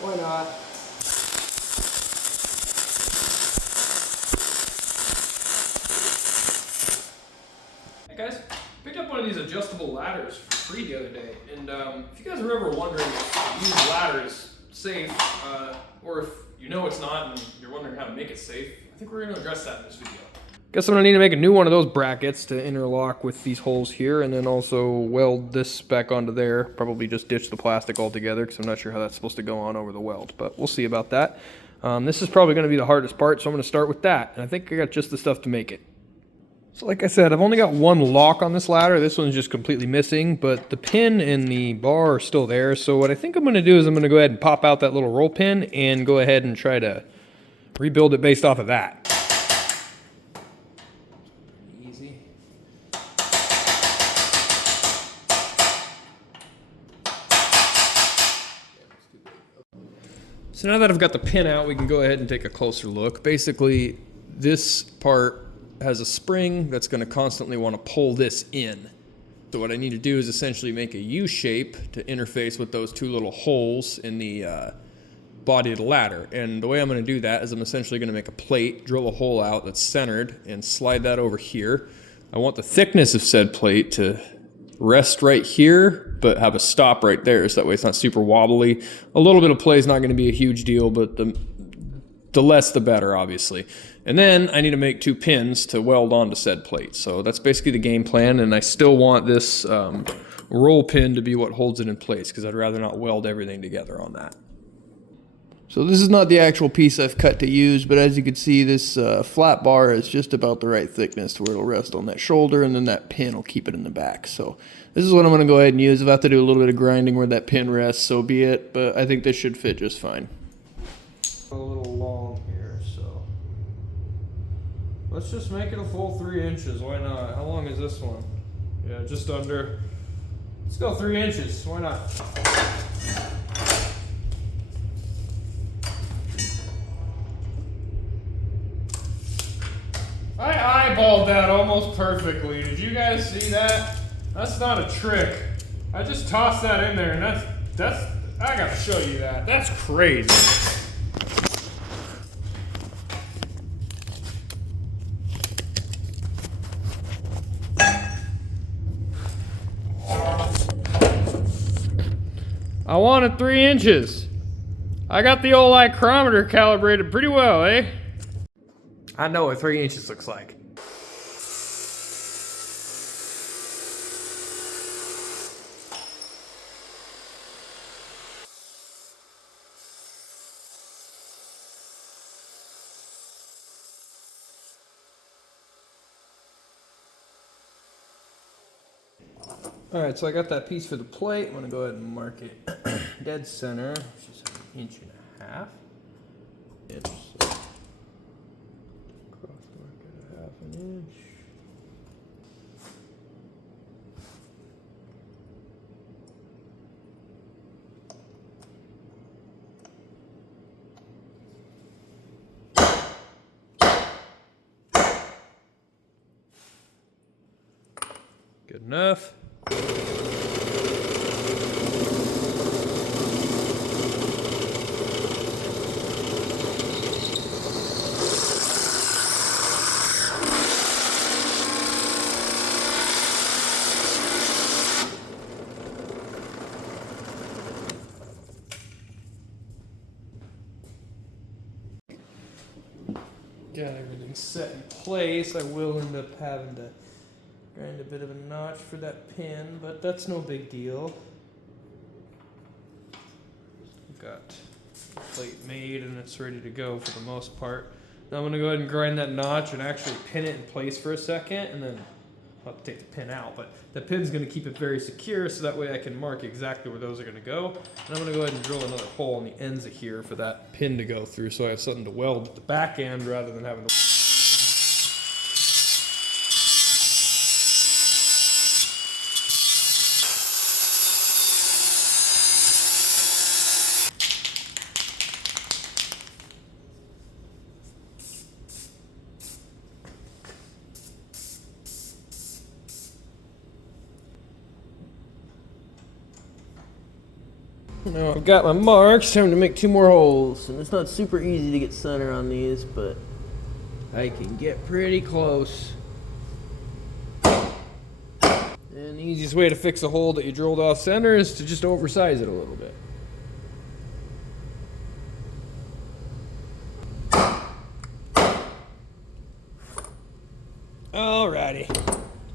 Why not? Hey guys, picked up one of these adjustable ladders for free the other day, and if you guys are ever wondering if using a ladder is safe, or if you know it's not and you're wondering how to make it safe, I think we're going to address that in this video. Guess I'm going to need to make a new one of those brackets to interlock with these holes here, and then also weld this back onto there. Probably just ditch the plastic altogether because I'm not sure how that's supposed to go on over the weld, but we'll see about that. This is probably going to be the hardest part, so I'm going to start with that, and I think I got just the stuff to make it. So like I said, I've only got one lock on this ladder. This one's just completely missing, but the pin and the bar are still there. So what I think I'm going to do is I'm going to go ahead and pop out that little roll pin and go ahead and try to rebuild it based off of that. Easy. So now that I've got the pin out, we can go ahead and take a closer look. Basically, this part has a spring that's going to constantly want to pull this in. So what I need to do is essentially make a U shape to interface with those two little holes in the body of the ladder. And the way I'm going to do that is I'm essentially going to make a plate, drill a hole out that's centered, and slide that over here. I want the thickness of said plate to rest right here, but have a stop right there, so that way it's not super wobbly. A little bit of play is not going to be a huge deal, but the less the better, obviously. And then I need to make two pins to weld onto said plate. So that's basically the game plan, and I still want this roll pin to be what holds it in place, because I'd rather not weld everything together on that. So this is not the actual piece I've cut to use, but as you can see, this flat bar is just about the right thickness to where it'll rest on that shoulder, and then that pin will keep it in the back. So this is what I'm going to go ahead and use. If I have to do a little bit of grinding where that pin rests, so be it, but I think this should fit just fine. A little long here, so let's just make it a full 3 inches. Why not? How long is this one? Yeah, just under. Let's go 3 inches. Why not? I eyeballed that almost perfectly. Did you guys see that? That's not a trick. I just tossed that in there, and that's I gotta show you that. That's crazy. I wanted 3 inches. I got the old micrometer calibrated pretty well, eh? I know what 3 inches looks like. All right, so I got that piece for the plate. I'm gonna go ahead and mark it dead center, which is 1.5 inches. So cross mark at 1/2 inch. Good enough. Got everything set in place. I will end up having to grind a bit of a notch for that pin, but that's no big deal. Got the plate made and it's ready to go for the most part. Now I'm going to go ahead and grind that notch and actually pin it in place for a second, and then I'll have to take the pin out, but the pin's going to keep it very secure, so that way I can mark exactly where those are going to go. And I'm going to go ahead and drill another hole on the ends of here for that pin to go through, so I have something to weld at the back end rather than having to... Now I've got my marks, time to make 2 more holes. And it's not super easy to get center on these, but I can get pretty close. And the easiest way to fix a hole that you drilled off center is to just oversize it a little bit. Alrighty,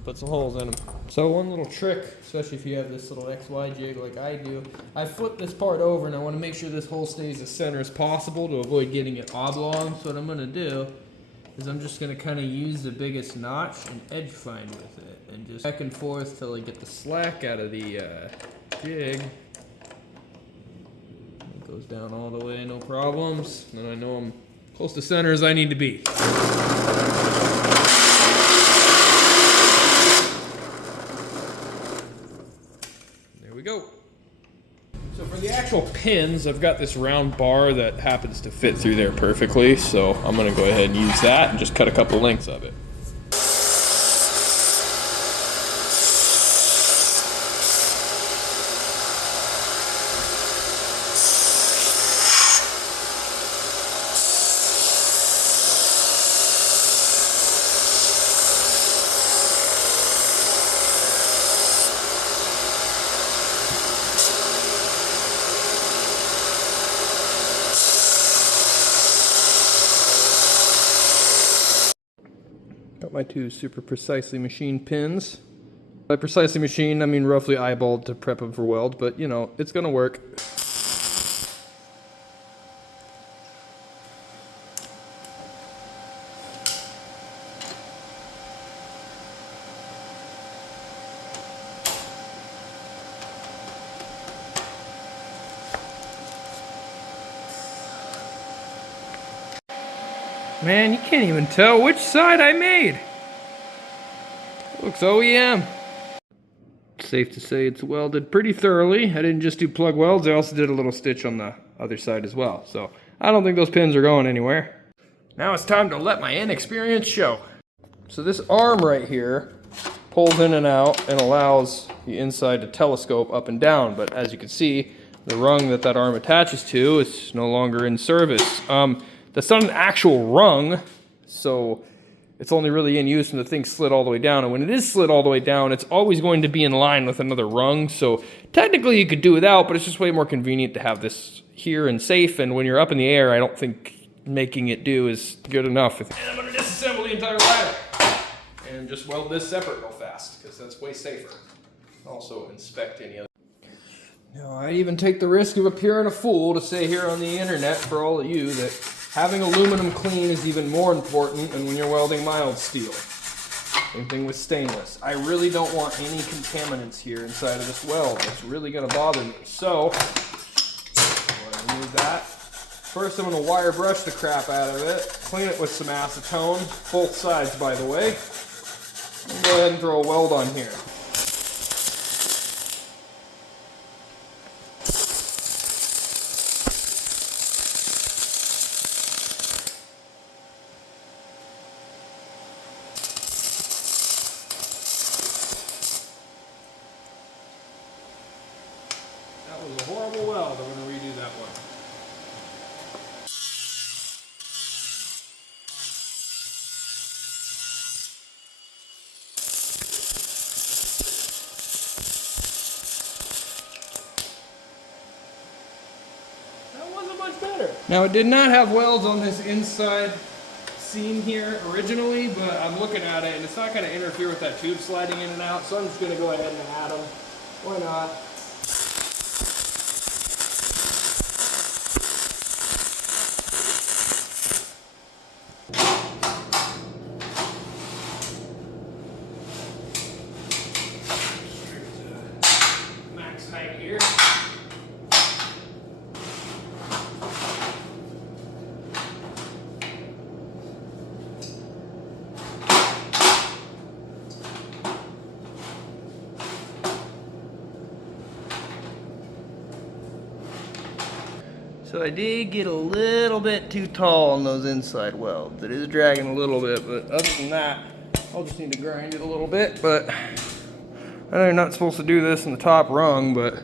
put some holes in them. So one little trick, especially if you have this little XY jig like I do, I flip this part over and I want to make sure this hole stays as center as possible to avoid getting it oblong. So what I'm going to do is I'm just going to kind of use the biggest notch and edge find with it. And just back and forth till I get the slack out of the jig. It goes down all the way, no problems. And I know I'm close to center as I need to be. Go. So for the actual pins, I've got this round bar that happens to fit through there perfectly, so I'm going to go ahead and use that and just cut a couple lengths of it. Got my 2 super precisely machined pins. By precisely machined, I mean roughly eyeballed to prep them for weld, but you know, it's gonna work. Man, you can't even tell which side I made. Looks OEM. Safe to say it's welded pretty thoroughly. I didn't just do plug welds, I also did a little stitch on the other side as well. So I don't think those pins are going anywhere. Now it's time to let my inexperience show. So this arm right here pulls in and out and allows the inside to telescope up and down. But as you can see, the rung that arm attaches to is no longer in service. That's not an actual rung, so it's only really in use when the thing's slid all the way down. And when it is slid all the way down, it's always going to be in line with another rung. So technically you could do without, but it's just way more convenient to have this here and safe. And when you're up in the air, I don't think making it do is good enough. And I'm going to disassemble the entire ladder and just weld this separate real fast, because that's way safer. Also inspect any other. Now, I'd even take the risk of appearing a fool to say here on the internet for all of you that having aluminum clean is even more important than when you're welding mild steel. Same thing with stainless. I really don't want any contaminants here inside of this weld. It's really going to bother me. So, I'm going to remove that. First, I'm going to wire brush the crap out of it. Clean it with some acetone. Both sides, by the way. And go ahead and throw a weld on here. That was a horrible weld. I'm going to redo that one. That wasn't much better. Now, it did not have welds on this inside seam here originally, but I'm looking at it and it's not going to interfere with that tube sliding in and out, so I'm just going to go ahead and add them. Why not? Max height here. So I did get a little bit too tall on those inside welds. It is dragging a little bit, but other than that, I'll just need to grind it a little bit. But I know you're not supposed to do this in the top rung, but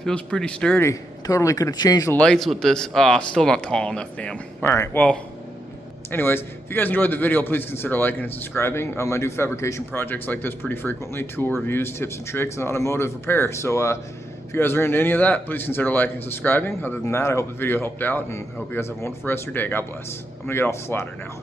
if Feels pretty sturdy. Totally could have changed the lights with this. Still not tall enough, damn. All right, well, anyways, if you guys enjoyed the video, please consider liking and subscribing. I do fabrication projects like this pretty frequently, tool reviews, tips and tricks, and automotive repair. So if you guys are into any of that, please consider liking and subscribing. Other than that, I hope the video helped out, and I hope you guys have a wonderful rest of your day. God bless. I'm gonna get off the ladder now.